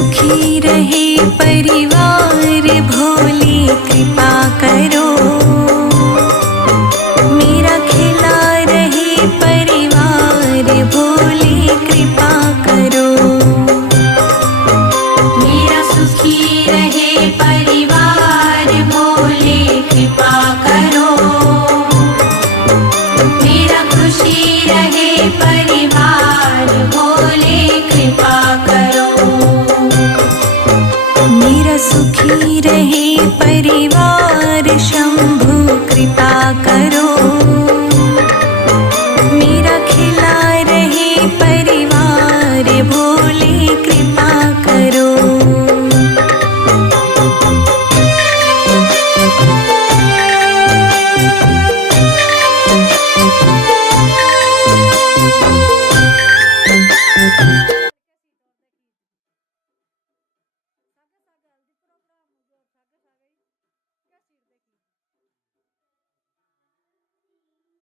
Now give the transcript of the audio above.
सुखी रहे परिवार भोले कृपा करो। मेरा खिला रहे परिवार भोले कृपा करो। मेरा सुखी रहे परिवार भोले कृपा करो। मेरा खुशी रहे परिवार भोले कृपा करो। मेरा सुखी रहे परिवार शंभु कृपा करो। मेरा खिला रहे परिवार भोले कृपा